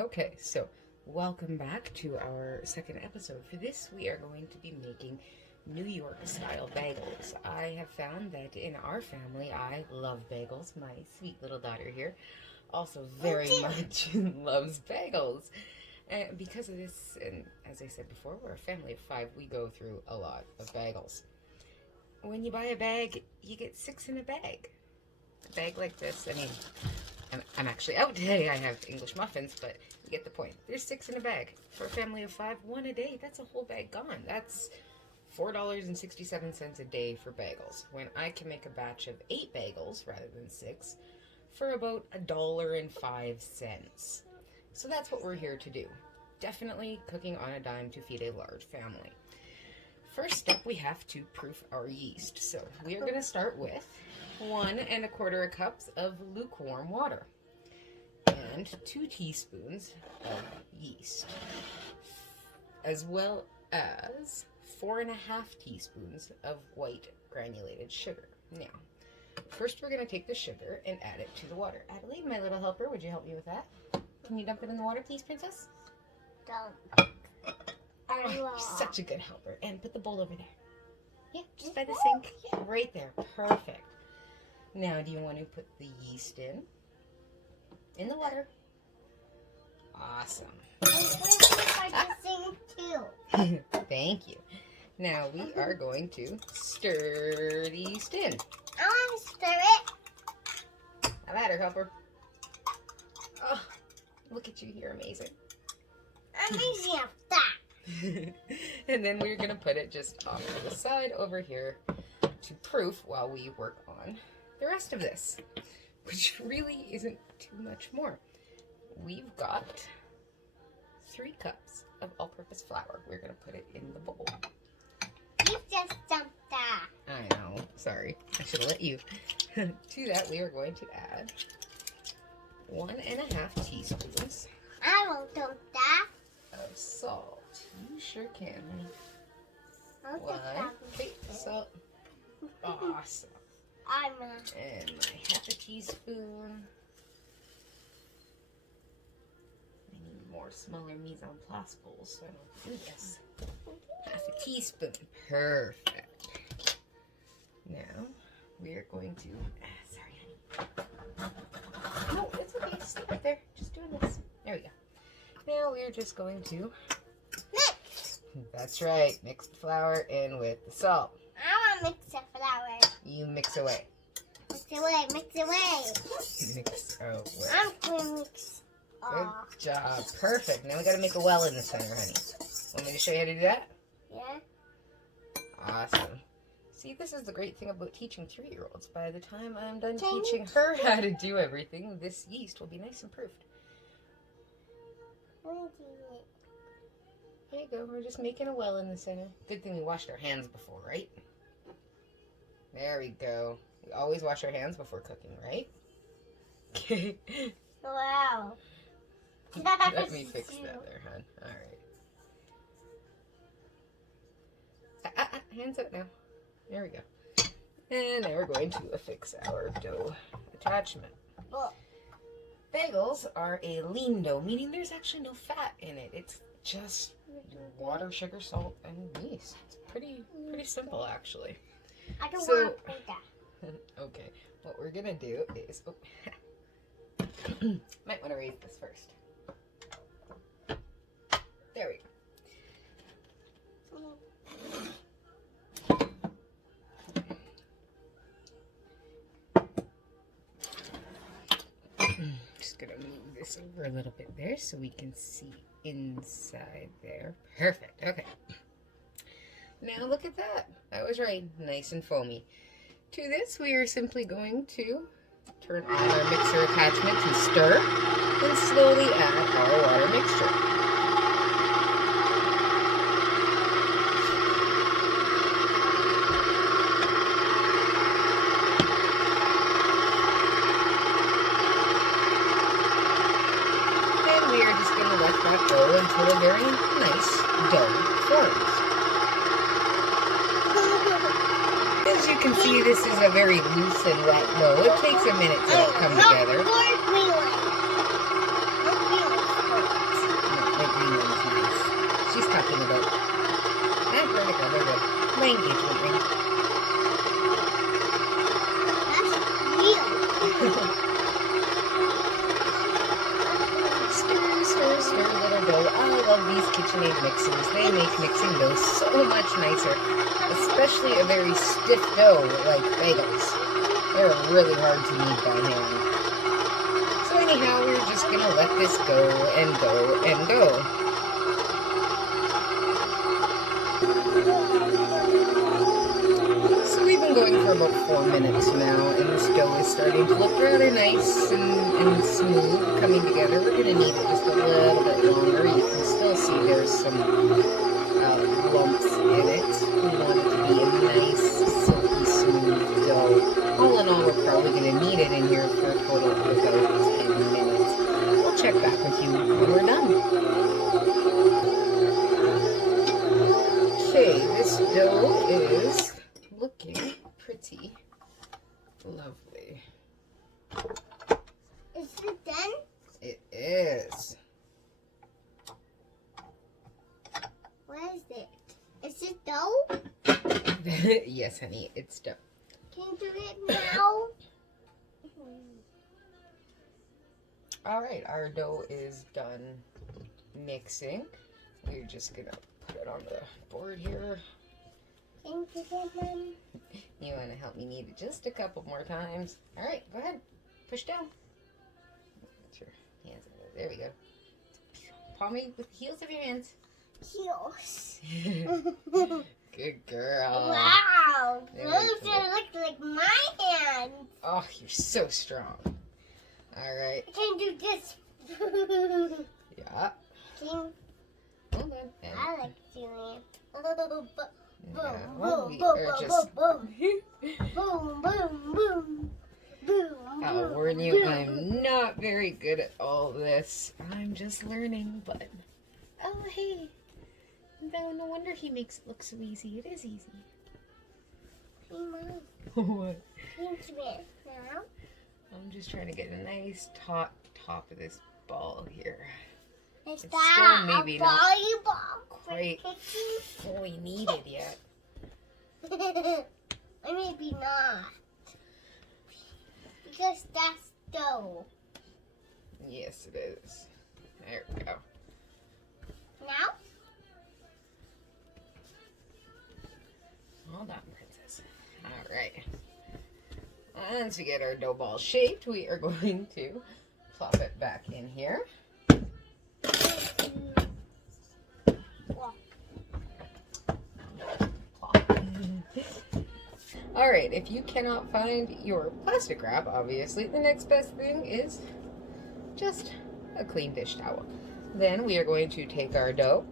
Okay, so welcome back to our second episode. For this, we are going to be making New York Style Bagels. I have found that in our family, I love bagels. My sweet little daughter here also very much loves bagels. And because of this, and as I said before, we're a family of 5, we go through a lot of bagels. When you buy a bag, you get 6 in a bag. A bag like this, I mean, I'm actually out today. I have English muffins, but you get the point. There's 6 in a bag. For a family of 5, 1 a day, that's a whole bag gone. That's $4.67 a day for bagels. When I can make a batch of 8 bagels rather than 6 for about $1.05. So that's what we're here to do. Definitely cooking on a dime to feed a large family. First step, we have to proof our yeast. So we are going to start with 1 1/4 cups of lukewarm water and 2 teaspoons of yeast, as well as 4 1/2 teaspoons of white granulated sugar. Now, first we're going to take the sugar and add it to the water. Adelaide, my little helper, would you help me with that? Can you dump it in the water, please, Princess? Dump. Oh, you're such a good helper. And put the bowl over there. Yeah, just by the sink. Yeah, right there. Perfect. Now, do you want to put the yeast in the water? Awesome. Thank you. Now, we are going to stir the yeast in. I want to stir it. Have at her, helper. Oh, look at you here. Amazing. Amazing of that. And then we're going to put it just off to the side over here to proof while we work on the rest of this, which really isn't too much more. We've got 3 cups of all-purpose flour. We're going to put it in the bowl. You just dumped that. I know. Sorry. I should have let you. To that, we are going to add 1 1/2 teaspoons I will dump that. of salt. You sure can. I'll 1 take that. salt. Awesome. I'm And my 1/2 teaspoon. I need more smaller mise en place bowls so I don't do this. 1/2 teaspoon. Perfect. Now we are going to. Sorry, honey. No, it's okay. Stay right there. Just doing this. There we go. Now we are just going to. mix. That's right. Mix the flour in with the salt. I want to mix the flour. You mix away. Mix away, mix away. Mix away. I'm going to mix. Good job. Perfect. Now we got to make a well in the center, honey. Want me to show you how to do that? Yeah. Awesome. See, this is the great thing about teaching 3-year-olds. By the time I'm done teaching her how to do everything, this yeast will be nice and proofed. There you go. We're just making a well in the center. Good thing we washed our hands before, right? There we go. We always wash our hands before cooking, right? Okay. Wow. Let me fix that there, hon. All right. Hands up now. There we go. And now we're going to affix our dough attachment. Bagels are a lean dough, meaning there's actually no fat in it. It's just water, sugar, salt, and yeast. It's pretty simple, actually. I don't So- want to do that. Okay, what we're gonna do is, might want to raise this first. There we go. Just gonna move this over a little bit there so we can see inside there. Perfect. Okay. Now look at that. I was right. Nice and foamy. To this, we are simply going to turn on our mixer attachment to stir and slowly add our water mixture. And we are just going to let that go until a very nice dough forms. As you can see, this is a very loose and wet dough. It takes a minute to come together. KitchenAid mixers. They make mixing dough so much nicer, especially a very stiff dough like bagels. They're really hard to knead by hand. So anyhow, we're just going to let this go and go and go. So we've been going for about 4 minutes now, and this dough is starting to look rather nice and smooth coming together. We're going to knead it just a little bit longer. You can still see there's some lumps in it. We want it to be a nice, silky, smooth dough. All in all, we're probably going to knead it in here for a total of about 10 minutes. We'll check back with you when we're done. Okay, this dough is looking pretty lovely. Is it done? It is. Where is it? Is it dough? Yes, honey, it's dough. Can you do it now? All right, our dough is done mixing. We're just gonna put it on the board here. Can you do it, Mom? You want to help me knead it just a couple more times? All right, go ahead. Push down. Put your hands in there. There we go. Palm me with the heels of your hands. Heels. Good girl. Wow. There Those we go. look like my hands. Oh, you're so strong. All right. I can do this. Yeah. Can you? Hold on. And I like doing it. Boom, yeah, boom, well, we boom, are boom, just. boom, boom, boom, boom, boom. I'll warn you, I'm not very good at all this. I'm just learning, but oh hey, no wonder he makes it look so easy. It is easy. Hey, Mom, What? can you do it now? I'm just trying to get a nice top of this ball here. Is It's that still maybe a not volleyball quite fully kneaded yet. Or maybe not. Because that's dough. Yes, it is. There we go. Now? Hold on, princess. All right. Once we get our dough ball shaped, we are going to plop it back in here. Alright, if you cannot find your plastic wrap, obviously, the next best thing is just a clean dish towel. Then we are going to take our dough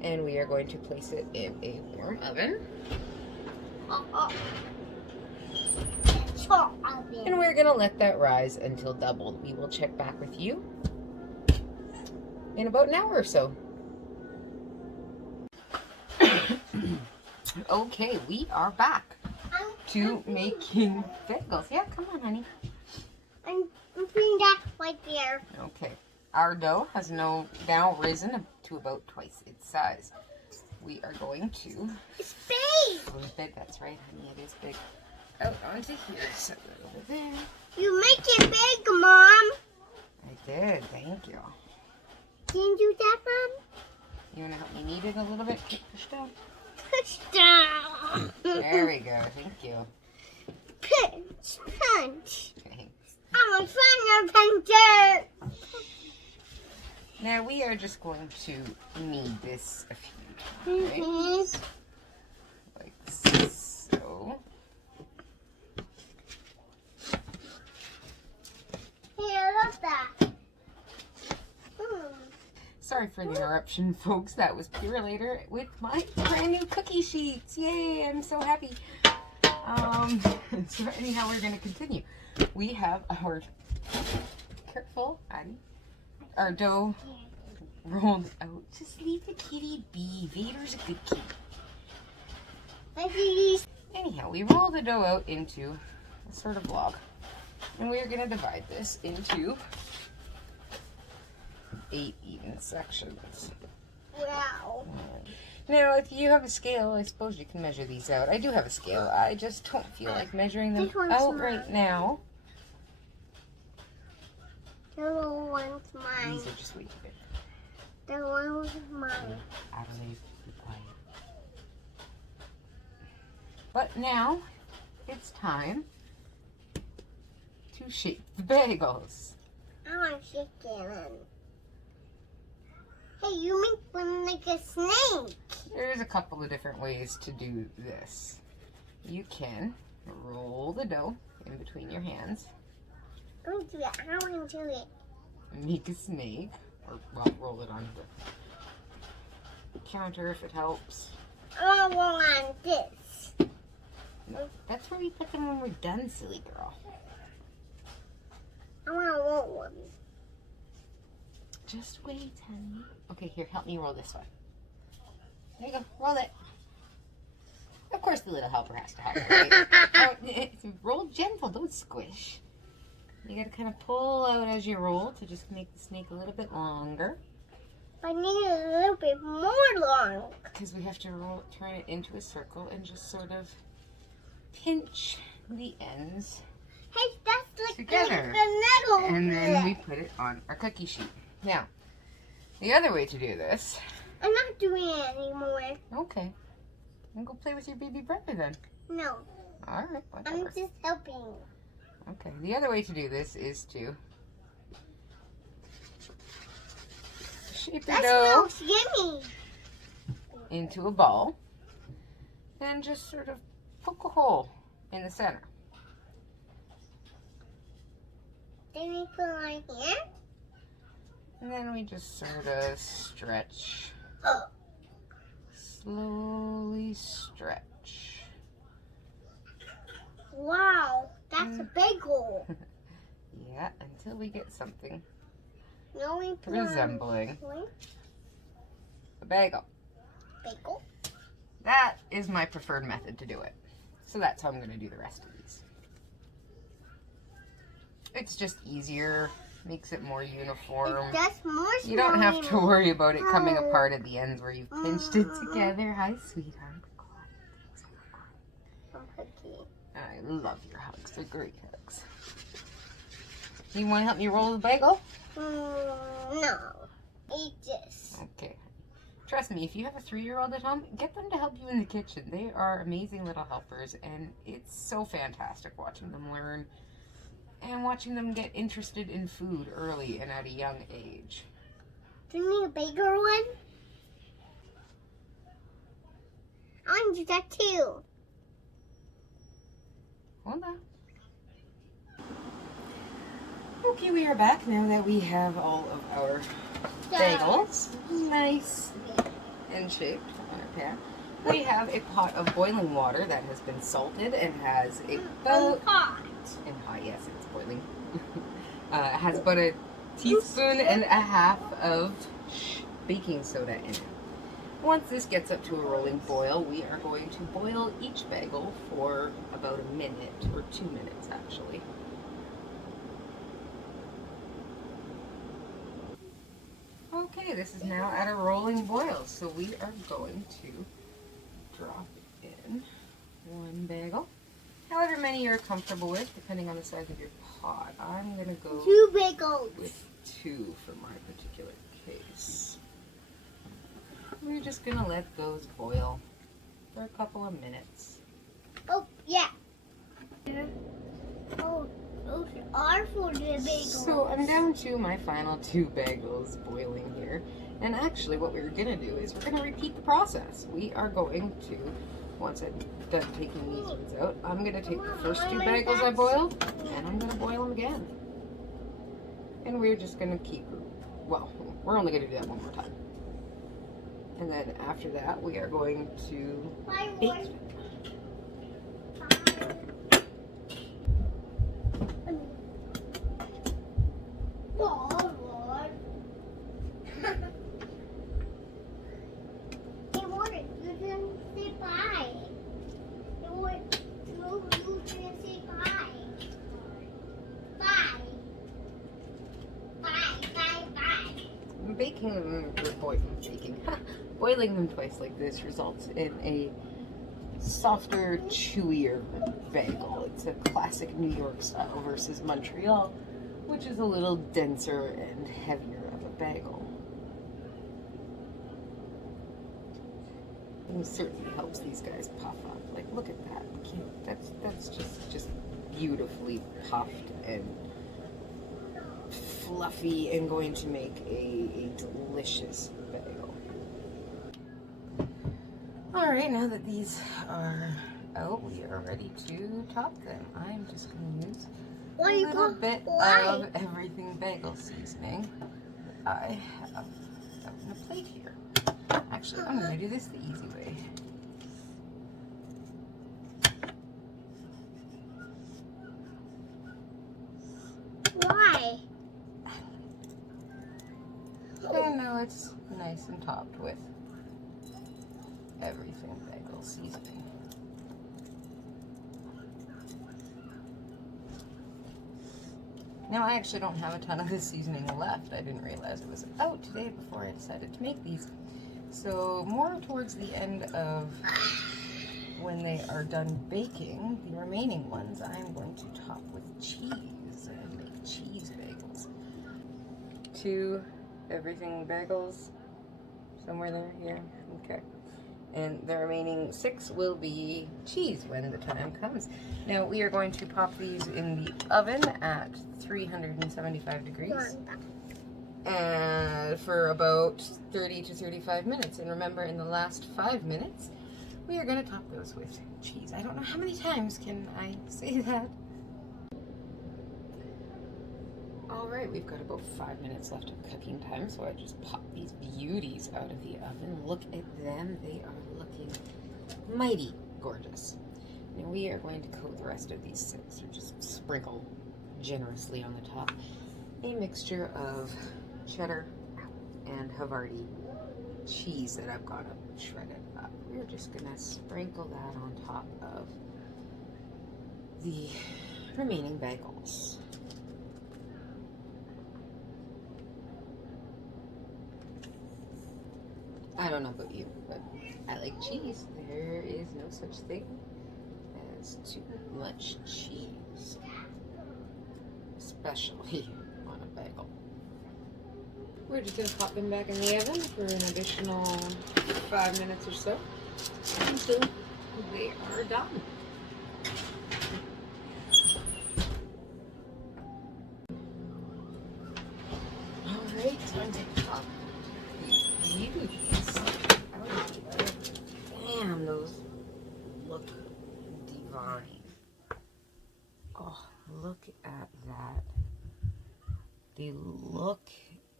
and we are going to place it in a warm oven. And we're going to let that rise until doubled. We will check back with you in about an hour or so. Okay, we are back to making bagels. Yeah, come on, honey. I'm putting that right there. Okay, our dough has now risen to about twice its size. We are going to It's big. flip it. That's right, honey, it is big. Out onto here, set it over there. You make it big, Mom. I did, thank you. Can you do that, Mom? You want to help me knead it a little bit? Push down. Push down. There we go, thank you. Pinch, punch. Thanks. I'm a finger puncher. Now we are just going to knead this a few times. Mhm. Like so. Here, look that. Sorry for the interruption, folks. That was pure later with my brand new cookie sheets. Yay, I'm so happy. So anyhow, we're going to continue. We have our, careful, Addie, our dough rolled out. Just leave the kitty be. Vader's a good kitty. Anyhow, we roll the dough out into a sort of log. And we're going to divide this into 8 even sections. Wow. Now, if you have a scale, I suppose you can measure these out. I do have a scale. I just don't feel like measuring them This one's out mine. right now. The little one's mine. These are just way too big. The one was mine. Adelaide, be quiet. But now it's time to shape the bagels. I want chicken. Hey, you make one like a snake. There's a couple of different ways to do this. You can roll the dough in between your hands. I want to do it. I want to do it. Make a snake, or well, roll it on the counter if it helps. I want this. That's where we put them when we're done, silly girl. I want to roll one. Just wait, honey. Okay, here, help me roll this one. There you go, roll it. Of course, the little helper has to help, right? Roll gentle, don't squish. You gotta kind of pull out as you roll to just make the snake a little bit longer. I need it a little bit more long. Because we have to turn it into a circle and just sort of pinch the ends Hey, that's like together. the metal. And then we put it on our cookie sheet. Now, the other way to do this. I'm not doing it anymore. Okay. Then go play with your baby brother then. No, All right, I'm whatever. just helping. Okay, the other way to do this is to shape the That dough smells yummy. into a ball and just sort of poke a hole in the center. Then we put it right here. And then we just sort of stretch, Oh, slowly stretch. wow, that's a bagel. Yeah, until we get something Now we put on resembling one a bagel. bagel. That is my preferred method to do it. So that's how I'm going to do the rest of these. It's just easier, makes it more uniform. That's more You don't have to smelly. worry about it coming apart at the ends where you've pinched it together. Hi, sweetheart. I'm cookie. I love your hugs. They're great hugs. You want to help me roll the bagel? No, eat this. Okay. Trust me, if you have a 3-year-old at home, get them to help you in the kitchen. They are amazing little helpers, and it's so fantastic watching them learn and watching them get interested in food early and at a young age. Do you need a bigger one? I want to do that too. Hold on. Okay, we are back now that we have all of our bagels nice and shaped on our pan. We have a pot of boiling water that has been salted and has about Hot. and hot. Yes, it's boiling. It has about a teaspoon and a half of baking soda in it. Once this gets up to a rolling boil, we are going to boil each bagel for about a minute or 2 minutes, actually. Okay, this is now at a rolling boil, so we are going to drop in one bagel. However many you're comfortable with, depending on the size of your pot. I'm going to go 2 bagels. with 2 for my particular case. We're just going to let those boil for a couple of minutes. Oh, yeah. Oh, those are for the bagels. So I'm down to my final 2 bagels boiling here. And actually what we're going to do is we're going to repeat the process. We are going to, once I'm done taking these ones out, I'm going to take the first 2 bagels I boiled and I'm going to boil them again. And we're just going to keep, well, we're only going to do that one more time. And then after that, we are going to bake them. Baking them, boiling them twice like this results in a softer, chewier bagel. It's a classic New York style versus Montreal, which is a little denser and heavier of a bagel. And it certainly helps these guys puff up. Like, look at that. That's just beautifully puffed and fluffy and going to make a delicious bagel. Alright, now that these are out, we are ready to top them. I'm just going to use a little bit of everything bagel seasoning that I have out on a plate here. Actually, I'm going to do this the easy way. Why? And now it's nice and topped with everything bagel seasoning. Now I actually don't have a ton of this seasoning left. I didn't realize it was out today before I decided to make these. So more towards the end of when they are done baking, the remaining ones I'm going to top with cheese and make cheese bagels. 2 everything bagels, somewhere there, yeah, okay. And the remaining 6 will be cheese when the time comes. Now we are going to pop these in the oven at 375 degrees and for about 30 to 35 minutes. And remember, in the last 5 minutes, we are going to top those with cheese. I don't know how many times can I say that. Alright, we've got about 5 minutes left of cooking time, so I just pop these beauties out of the oven. Look at them. They are looking mighty gorgeous. Now we are going to coat the rest of these 6, or just sprinkle generously on the top, a mixture of cheddar and Havarti cheese that I've got up shredded up. We're just going to sprinkle that on top of the remaining bagels. I don't know about you, but I like cheese. There is no such thing as too much cheese, especially on a bagel. We're just going to pop them back in the oven for an additional 5 minutes or so until they are done. Alright, time to pop these beauties out of the oven. Damn, those look divine. Oh, look at that. They look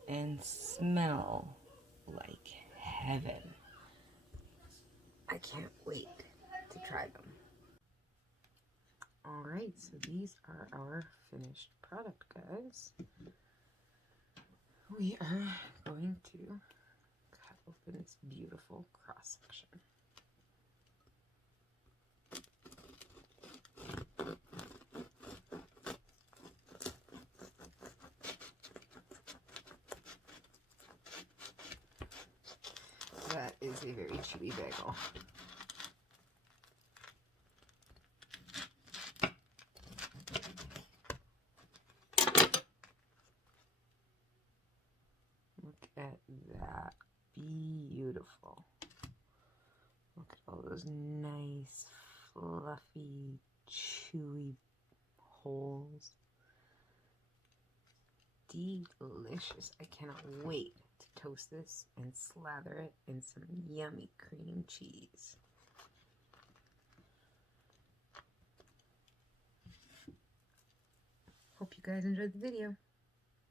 and smell like heaven. I can't wait to try them. Alright, so these are our finished product, guys. We are going to cut open this beautiful cross section. That is a very chewy bagel. Look at that. Beautiful. Look at all those nice, fluffy, chewy holes. Delicious. I cannot wait to toast this and slather it in some yummy cream cheese. Hope you guys enjoyed the video.